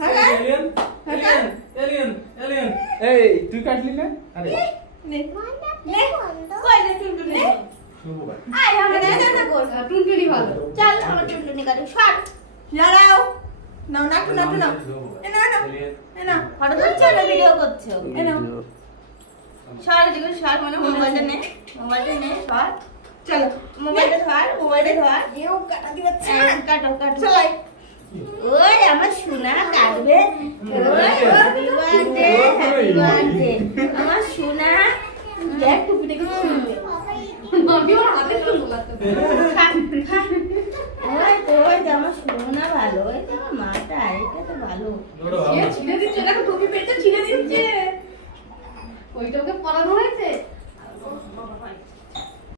alien alien alien alien এই তুই কাটলি না আরে নে নে কই নে টুনটুনি শুভ ভাই আয় আমরা না কর টুনটুনি ভালো চল আমার টুনটুনি কাটু শট লড়াও নাও নাটু নাটু নাও এ না না এ না ফটো তুলছো না ভিডিও করছো এ নাও শট দিও শট মানে মোবাইলটা নে শট চলো মোবাইলটা ধর এও কাটা দিচ্ছে কাটো কাটো চলাই ওই আমার সোনা কাটবে ওই হ্যাপি বার্থডে আমার সোনা দেখ টুপিটা কি সুন্দর আমি ওর হাতে শুনবো ওই তো ওই যে আমার সোনা ভালো ওই তো মাটা এটা তো ভালো ছিঁড়ে দিচ্ছে দেখো টুপি পেটে ছিঁড়ে দিচ্ছে ওইটা ওকে পরানো হয়েছে